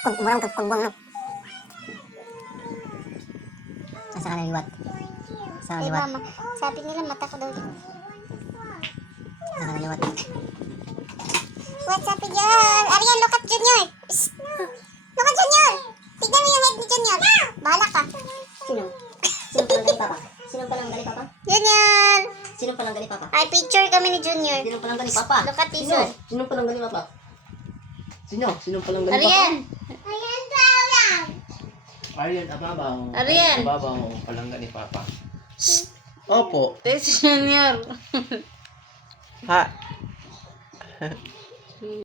Kumurang kagkumbang no. Asa ka naliwat? Asa ka naliwat? Mama, sabi nila mata ko daw dito. Asa ka naliwat? What's up, Junior? Ariel, look at Junior. Psst. Look at Junior. Tignan mo yung head ni Junior. Bahala ka. Sino? Sino palang gali papa? Sino palang gali papa? Junior. Sino palang gali papa? Ay, picture kami ni Junior. Sino palang gali papa? Look at this Sino? one. Sino palang gali papa? Sino? Sino palang gali papa? Ariel. Ariel, lang. Ariel, ababaw. Ariel. Ababaw, palangga ni Papa. Opo. This is Junior. Ha?